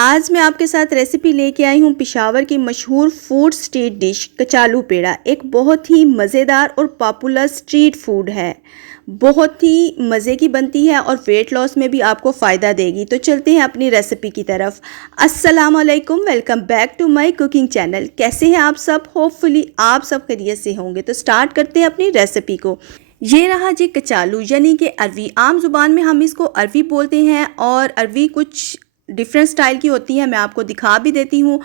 आज मैं आपके साथ रेसिपी लेके आई हूँ पेशावर की मशहूर फूड स्ट्रीट डिश कचालू पेड़ा। एक बहुत ही मज़ेदार और पॉपुलर स्ट्रीट फूड है। बहुत ही मज़े की बनती है और वेट लॉस में भी आपको फ़ायदा देगी। तो चलते हैं अपनी रेसिपी की तरफ। अस्सलाम वालेकुम, welcome back to my cooking channel. कैसे हैं आप सब? होपफुली आप सब खैरियत से होंगे। तो स्टार्ट करते हैं अपनी रेसिपी को। ये रहा जी कचालू, यानी कि अरवी। आम जुबान में हम इसको अरवी बोलते हैं और अरवी कुछ डिफरेंट स्टाइल की होती है। मैं आपको दिखा भी देती हूँ।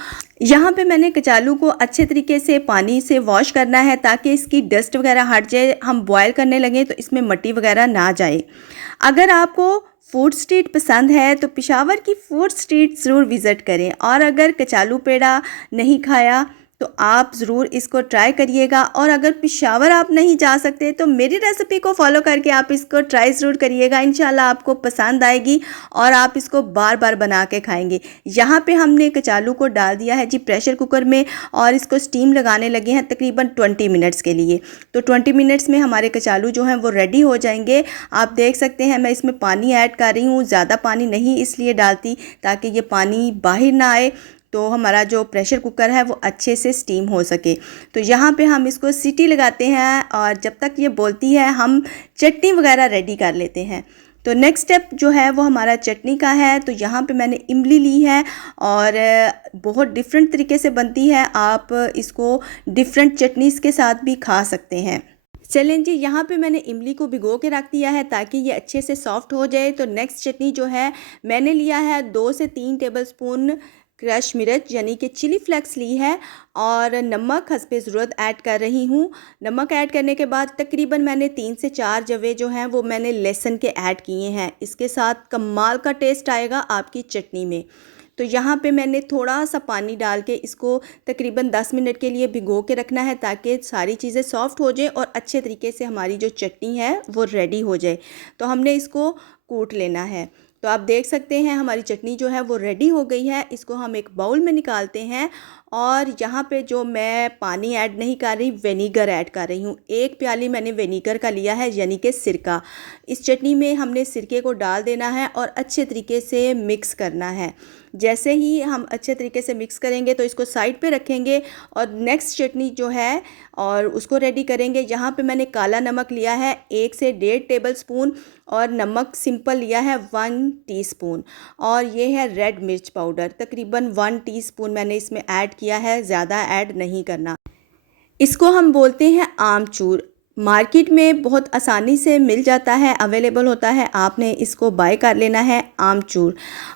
यहाँ पे मैंने कचालू को अच्छे तरीके से पानी से वॉश करना है ताकि इसकी डस्ट वगैरह हट जाए। हम बॉयल करने लगें तो इसमें मट्टी वगैरह ना जाए। अगर आपको फूड स्ट्रीट पसंद है तो पेशावर की फूड स्ट्रीट ज़रूर विज़िट करें। और अगर कचालू पेड़ा नहीं खाया तो आप ज़रूर इसको ट्राई करिएगा। और अगर पेशावर आप नहीं जा सकते तो मेरी रेसिपी को फॉलो करके आप इसको ट्राई ज़रूर करिएगा। इंशाल्लाह आपको पसंद आएगी और आप इसको बार बार बना के खाएंगे। यहाँ पे हमने कचालू को डाल दिया है जी प्रेशर कुकर में और इसको स्टीम लगाने लगे हैं तकरीबन 20 मिनट्स के लिए। तो 20 मिनट्स में हमारे कचालू जो हैं वो रेडी हो जाएंगे। आप देख सकते हैं मैं इसमें पानी ऐड कर रही हूँ। ज़्यादा पानी नहीं इसलिए डालती ताकि ये पानी बाहर ना आए, तो हमारा जो प्रेशर कुकर है वो अच्छे से स्टीम हो सके। तो यहाँ पे हम इसको सीटी लगाते हैं और जब तक ये बोलती है हम चटनी वगैरह रेडी कर लेते हैं। तो नेक्स्ट स्टेप जो है वो हमारा चटनी का है। तो यहाँ पे मैंने इमली ली है और बहुत डिफरेंट तरीके से बनती है। आप इसको डिफरेंट चटनीज़ के साथ भी खा सकते हैं। चलें जी, यहाँ पे मैंने इमली को भिगो के रख दिया है ताकि ये अच्छे से सॉफ्ट हो जाए। तो नेक्स्ट चटनी जो है मैंने लिया है 2 से 3 टेबलस्पून क्रश मिर्च यानी कि चिली फ्लेक्स ली है और नमक हस्बे ज़रूरत ऐड कर रही हूँ। नमक ऐड करने के बाद तकरीबन मैंने 3 से 4 जवे जो हैं वो मैंने लहसुन के ऐड किए हैं। इसके साथ कमाल का टेस्ट आएगा आपकी चटनी में। तो यहाँ पे मैंने थोड़ा सा पानी डाल के इसको तकरीबन 10 मिनट के लिए भिगो के रखना है ताकि सारी चीज़ें सॉफ्ट हो जाए और अच्छे तरीके से हमारी जो चटनी है वो रेडी हो जाए। तो हमने इसको कूट लेना है। तो आप देख सकते हैं हमारी चटनी जो है वो रेडी हो गई है। इसको हम एक बाउल में निकालते हैं और यहाँ पे जो मैं पानी ऐड नहीं कर रही, विनीगर ऐड कर रही हूँ। 1 प्याली मैंने विनीगर का लिया है यानी कि सिरका। इस चटनी में हमने सिरके को डाल देना है और अच्छे तरीके से मिक्स करना है। जैसे ही हम अच्छे तरीके से मिक्स करेंगे तो इसको साइड पे रखेंगे और नेक्स्ट चटनी जो है और उसको रेडी करेंगे। यहाँ पे मैंने काला नमक लिया है 1 से 1.5 टेबलस्पून और नमक सिंपल लिया है 1 टीस्पून और ये है रेड मिर्च पाउडर तकरीबन 1 टीस्पून मैंने इसमें ऐड किया है, ज़्यादा ऐड नहीं करना। इसको हम बोलते हैं आमचूर। मार्केट में बहुत आसानी से मिल जाता है, अवेलेबल होता है। आपने इसको बाय कर लेना है आमचूर।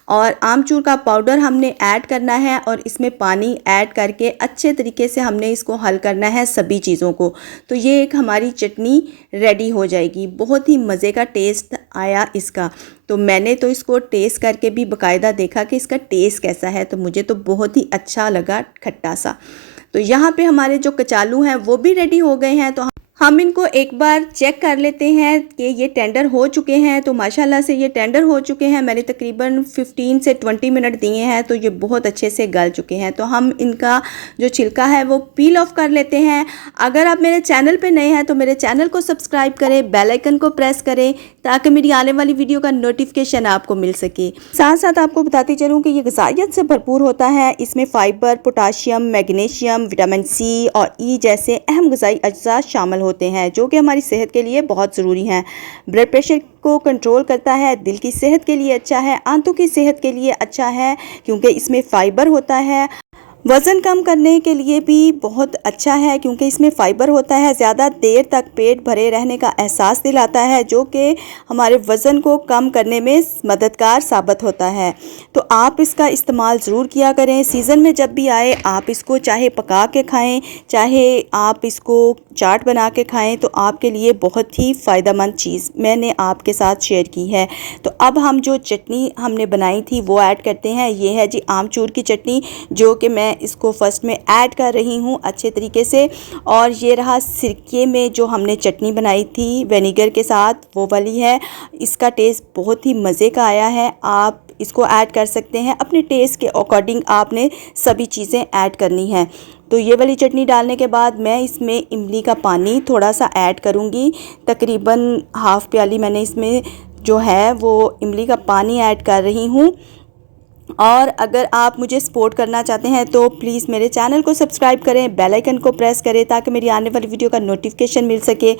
और आमचूर का पाउडर हमने ऐड करना है और इसमें पानी ऐड करके अच्छे तरीके से हमने इसको हल करना है सभी चीज़ों को। तो ये एक हमारी चटनी रेडी हो जाएगी। बहुत ही मज़े का टेस्ट आया इसका। तो मैंने तो इसको टेस्ट करके भी बाकायदा देखा कि इसका टेस्ट कैसा है। तो मुझे तो बहुत ही अच्छा लगा, खट्टा सा। तो यहाँ पे हमारे जो कचालू हैं वो भी रेडी हो गए हैं। तो हम इनको एक बार चेक कर लेते हैं कि ये टेंडर हो चुके हैं। तो माशाल्लाह से ये टेंडर हो चुके हैं। मैंने तकरीबन 15 से 20 मिनट दिए हैं तो ये बहुत अच्छे से गल चुके हैं। तो हम इनका जो छिलका है वो पील ऑफ कर लेते हैं। अगर आप मेरे चैनल पे नए हैं तो मेरे चैनल को सब्सक्राइब करें, बेल आइकन को प्रेस करें ताकि मेरी आने वाली वीडियो का नोटिफिकेशन आपको मिल सके। साथ साथ आपको बताती चलूँ कि ये ग़िज़ाइयत से भरपूर होता है। इसमें fibre, potassium, magnesium, vitamin C और ई जैसे अहम ग़िज़ाई अज्जा शामिल होते हैं जो कि हमारी सेहत के लिए बहुत ज़रूरी हैं। ब्लड प्रेशर को कंट्रोल करता है, दिल की सेहत के लिए अच्छा है, आंतों की सेहत के लिए अच्छा है क्योंकि इसमें फ़ाइबर होता है। वज़न कम करने के लिए भी बहुत अच्छा है क्योंकि इसमें फ़ाइबर होता है। ज़्यादा देर तक पेट भरे रहने का एहसास दिलाता है जो कि हमारे वज़न को कम करने में मददगार साबित होता है। तो आप इसका इस्तेमाल ज़रूर किया करें। सीज़न में जब भी आए आप इसको चाहे पका के खाएं, चाहे आप इसको चाट बना के खाएं, तो आपके लिए बहुत ही फ़ायदेमंद चीज़ मैंने आपके साथ शेयर की है। तो अब हम जो चटनी हमने बनाई थी वो ऐड करते हैं। ये है जी आमचूर की चटनी जो कि मैं इसको फर्स्ट में ऐड कर रही हूँ अच्छे तरीके से। और ये रहा सिरके में जो हमने चटनी बनाई थी विनेगर के साथ वो वाली है। इसका टेस्ट बहुत ही मज़े का आया है। आप इसको ऐड कर सकते हैं अपने टेस्ट के अकॉर्डिंग, आपने सभी चीज़ें ऐड करनी हैं। तो ये वाली चटनी डालने के बाद मैं इसमें इमली का पानी थोड़ा सा ऐड करूँगी। तकरीबन हाफ़ प्याली मैंने इसमें जो है वो इमली का पानी ऐड कर रही हूँ। और अगर आप मुझे सपोर्ट करना चाहते हैं तो प्लीज़ मेरे चैनल को सब्सक्राइब करें, बेल आइकन को प्रेस करें ताकि मेरी आने वाली वीडियो का नोटिफिकेशन मिल सके।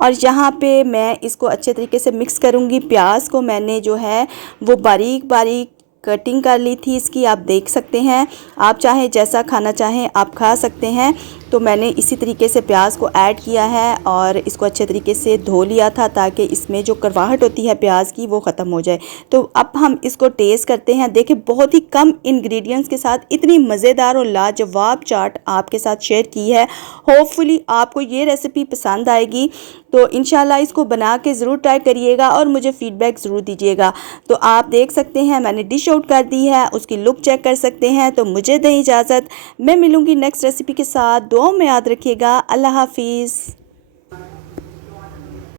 और यहाँ पे मैं इसको अच्छे तरीके से मिक्स करूँगी। प्याज को मैंने जो है वो बारीक बारीक कटिंग कर ली थी इसकी, आप देख सकते हैं। आप चाहे जैसा खाना चाहें आप खा सकते हैं। तो मैंने इसी तरीके से प्याज को ऐड किया है और इसको अच्छे तरीके से धो लिया था ताकि इसमें जो करवाहट होती है प्याज की वो ख़त्म हो जाए। तो अब हम इसको टेस्ट करते हैं। देखिए बहुत ही कम इंग्रेडिएंट्स के साथ इतनी मज़ेदार और लाजवाब चाट आपके साथ शेयर की है। होपफुली आपको ये रेसिपी पसंद आएगी। तो इंशाल्लाह इसको बना के ज़रूर ट्राई करिएगा और मुझे फ़ीडबैक ज़रूर दीजिएगा। तो आप देख सकते हैं मैंने डिश आउट कर दी है, उसकी लुक चेक कर सकते हैं। तो मुझे दें इजाज़त, मैं मिलूँगी नेक्स्ट रेसिपी के साथ। दुआओं में याद रखिएगा। अल्लाह हाफिज़।